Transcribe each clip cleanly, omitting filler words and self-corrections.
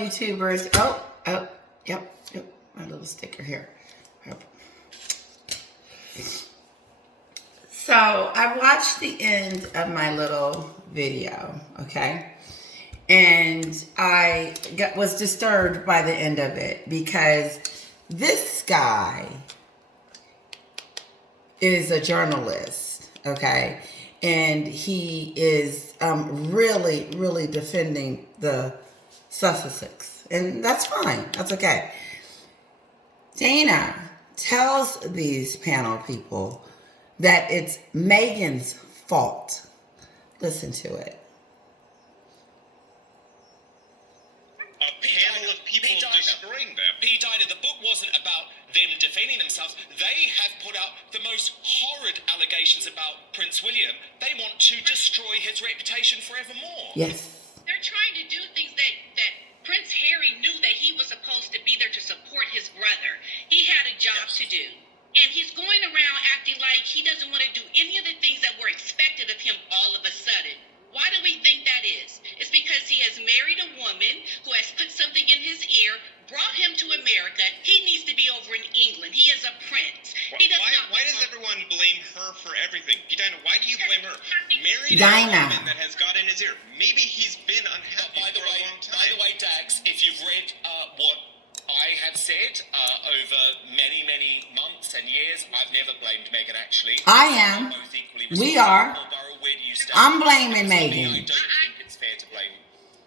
YouTubers. Yep. My little sticker here. Yep. So I watched the end of my little video, okay? And I was disturbed by the end of it because this guy is a journalist, okay? And he is really defending the Sussex. And that's fine. That's okay. Dana tells these panel people that it's Meghan's fault. Listen to it. A panel of people destroying them. PDina, the book wasn't about them defending themselves. They have put out the most horrid allegations about Prince William. They want to destroy his reputation forevermore. Yes. They're trying to do things that Prince Harry knew that he was supposed to be there to support his brother. He had a job to do. And he's going around acting like he doesn't want to do any of the things that were expected of him all of a sudden. Why do we think that is? It's because he has married a woman who has put something in his ear, brought him to America. He needs to be over in England. He is a prince. Why does everyone blame her for everything? Pedina, why do you blame her? Married Dina. a woman that has got in his ear. Maybe he's been unhappy for a long time. By the way, Dax, if you've read what I have said over many months and years, I've never blamed Meghan, actually. I am. We are. I'm blaming I Meghan. don't think it's fair to blame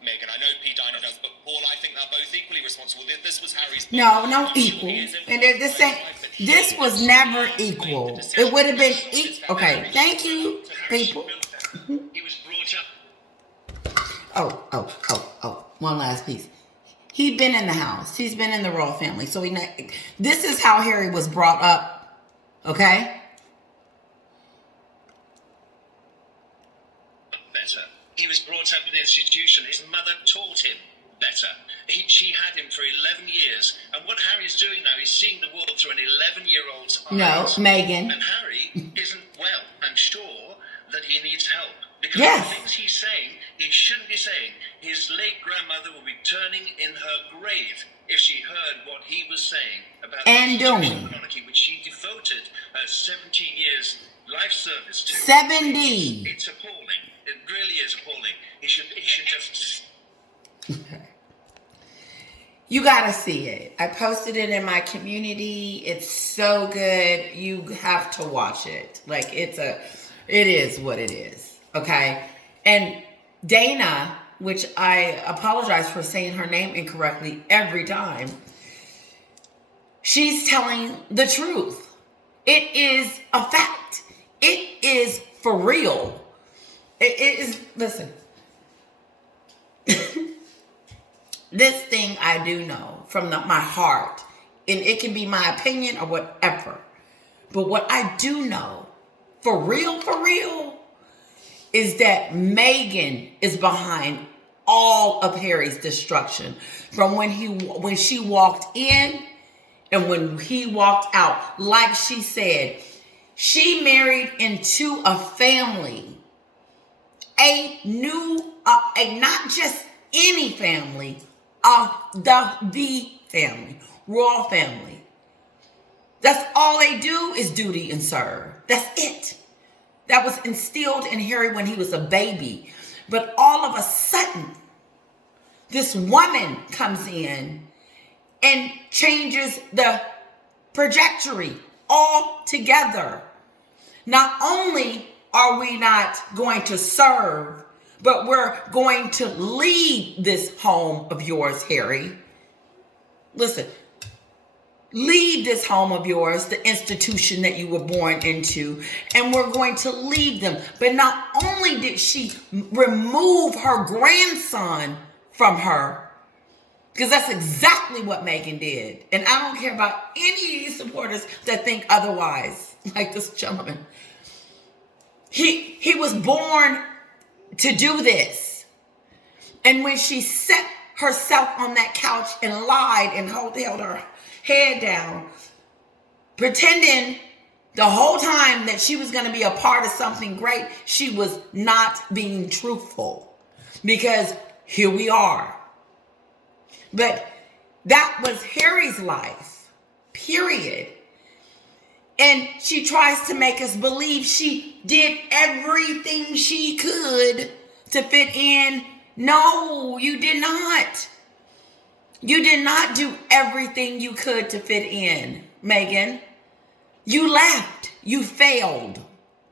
Meghan. I know Pedina does, but Paul, I think they're both equally responsible. This was Harry's... No equal. And this was never equal. It would have been okay. Thank you, people. He was brought up... Oh. One last piece. He'd been in the house. He's been in the royal family. So this is how Harry was brought up. Okay? Better. He was brought up in an institution. His mother taught him better. She had him for 11 years. And what Harry's doing now is seeing the world through an 11-year-old's eyes. No, Meghan. And Harry isn't well. I'm sure that he needs help. Because Yes. the things he's saying, he shouldn't be saying. His late grandmother will be turning in her grave if she heard what he was saying about And the doing. monarchy, which she devoted her 17 years life service to. 70. It's appalling. It really is appalling. He should just... You gotta see it. I posted it in my community. It's so good. You have to watch it. Like it is what it is. Okay. And Dana, which I apologize for saying her name incorrectly every time, she's telling the truth. It is a fact. It is for real. It is, listen. This thing I do know from my heart, and it can be my opinion or whatever. But what I do know, for real, is that Meghan is behind all of Harry's destruction. From when she walked in and when he walked out. Like she said, she married into a family. Not just any family, the family, royal family. That's all they do is duty and serve. That's it. That was instilled in Harry when he was a baby. But all of a sudden, this woman comes in and changes the trajectory altogether. Not only are we not going to serve, but we're going to lead this home of yours, Harry. Listen, lead this home of yours, the institution that you were born into, and we're going to lead them. But not only did she remove her grandson from her, because that's exactly what Meghan did. And I don't care about any of these supporters that think otherwise, like this gentleman. He was born to do this. And when she set herself on that couch and lied and held her head down, pretending the whole time that she was going to be a part of something great, she was not being truthful. Because here we are. But that was Harry's life, period. And she tries to make us believe she did everything she could to fit in. No, you did not. You did not do everything you could to fit in, Meghan. You left. You failed.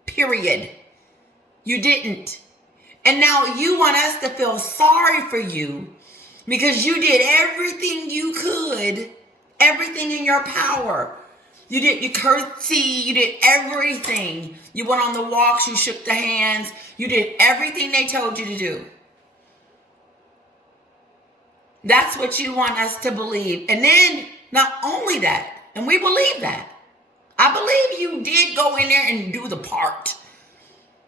Period. You didn't. And now you want us to feel sorry for you because you did everything you could, everything in your power. You curtsy, you did everything. You went on the walks, you shook the hands, you did everything they told you to do. That's what you want us to believe. And then, not only that, and we believe that. I believe you did go in there and do the part.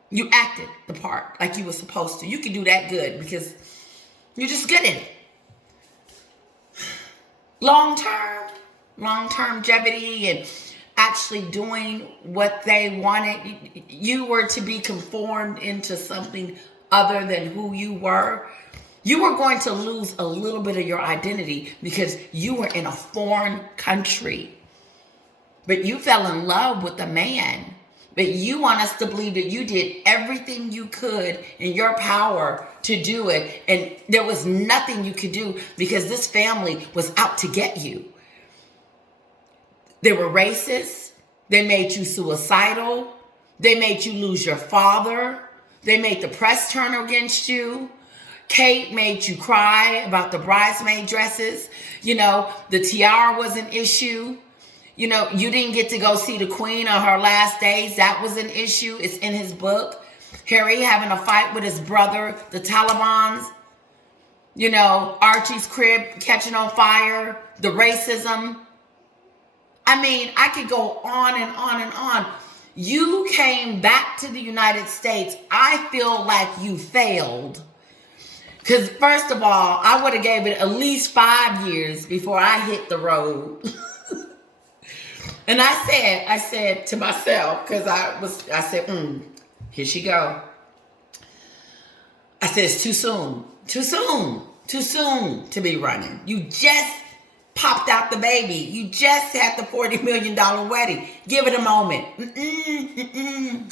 You acted the part like you were supposed to. You can do that good because you're just good at it. Long-term longevity and actually doing what they wanted. You were to be conformed into something other than who you were. You were going to lose a little bit of your identity because you were in a foreign country. But you fell in love with a man. But you want us to believe that you did everything you could in your power to do it. And there was nothing you could do because this family was out to get you. They were racist. They made you suicidal. They made you lose your father. They made the press turn against you. Kate made you cry about the bridesmaid dresses. You know, the tiara was an issue. You know, you didn't get to go see the queen on her last days. That was an issue. It's in his book. Harry having a fight with his brother, the Talibans. You know, Archie's crib catching on fire. The racism. I mean, I could go on and on and on. You came back to the United States. I feel like you failed. Because first of all, I would have gave it at least 5 years before I hit the road. And I said to myself, because I said, here she go. I said, it's too soon to be running. You just popped out the baby. You just had the $40 million wedding. Give it a moment. And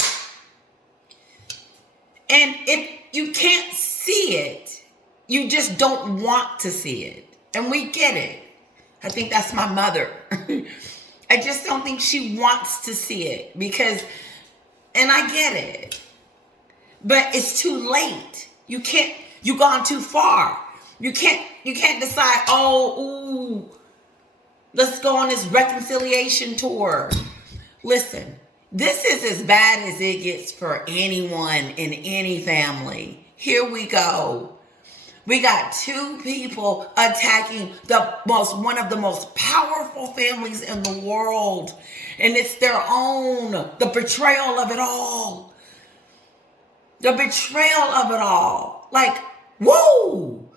if you can't see it, you just don't want to see it. And we get it. I think that's my mother. I just don't think she wants to see it because, and I get it, but it's too late. You've gone too far. You can't decide, let's go on this reconciliation tour. Listen, this is as bad as it gets for anyone in any family. Here we go. We got two people attacking one of the most powerful families in the world. And it's their own. The betrayal of it all. The betrayal of it all. Like, whoa.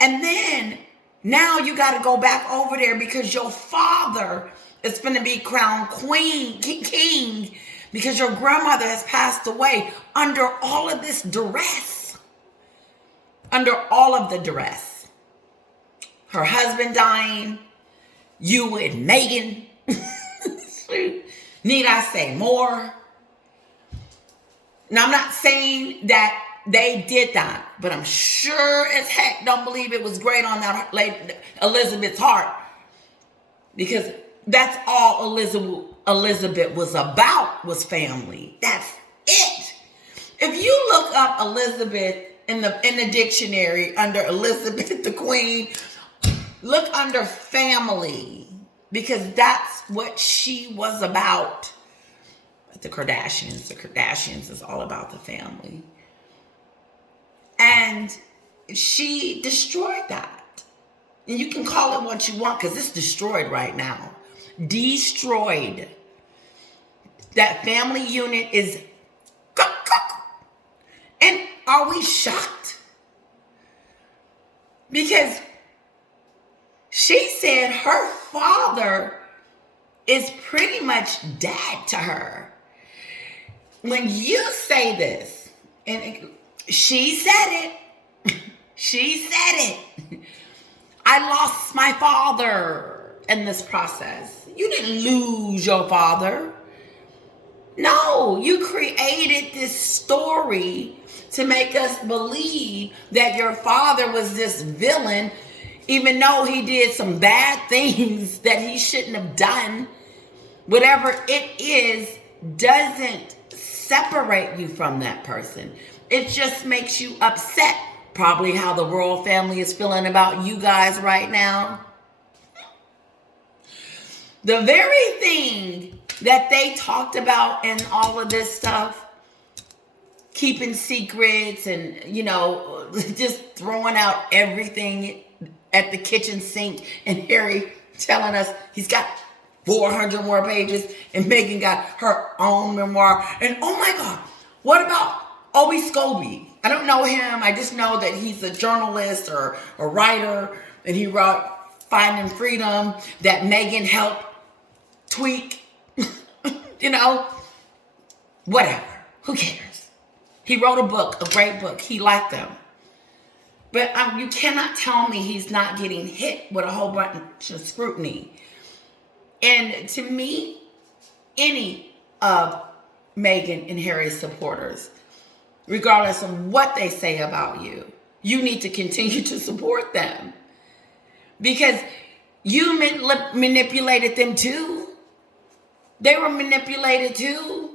And then, now you got to go back over there because your father is going to be crowned king, because your grandmother has passed away under all of this duress. Under all of the duress. Her husband dying. You and Meghan. Need I say more? Now, I'm not saying that they did that, but I'm sure as heck don't believe it was great on that lady Elizabeth's heart. Because that's all Elizabeth was about, was family. That's it. If you look up Elizabeth in the dictionary under Elizabeth the Queen, look under family, because that's what she was about. The Kardashians is all about the family. And she destroyed that. And you can call it what you want because it's destroyed right now. Destroyed. That family unit is... And are we shocked? Because she said her father is pretty much dead to her. When you say this, and she said it, she said it. I lost my father in this process. You didn't lose your father. No, you created this story to make us believe that your father was this villain, even though he did some bad things that he shouldn't have done. Whatever it is doesn't separate you from that person. It just makes you upset. Probably how the royal family is feeling about you guys right now. The very thing that they talked about in all of this stuff, keeping secrets and, just throwing out everything at the kitchen sink, and Harry telling us he's got 400 more pages, and Meghan got her own memoir. And oh my God, what about Obi Scobie? I don't know him. I just know that he's a journalist or a writer, and he wrote Finding Freedom that Meghan helped tweak. Whatever. Who cares? He wrote a book, a great book. He liked them. But you cannot tell me he's not getting hit with a whole bunch of scrutiny. And to me, any of Meghan and Harry's supporters, regardless of what they say about you, you need to continue to support them. Because you manipulated them too. They were manipulated too,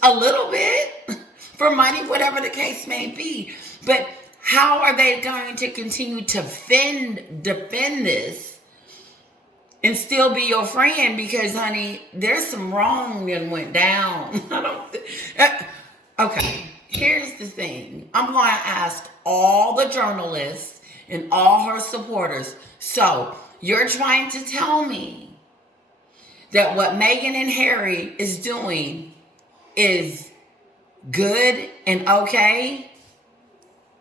a little bit, for money, whatever the case may be. But how are they going to continue to defend this and still be your friend? Because, honey, there's some wrong that went down. Okay, here's the thing. I'm going to ask all the journalists and all her supporters. So, you're trying to tell me that what Meghan and Harry is doing is good and okay?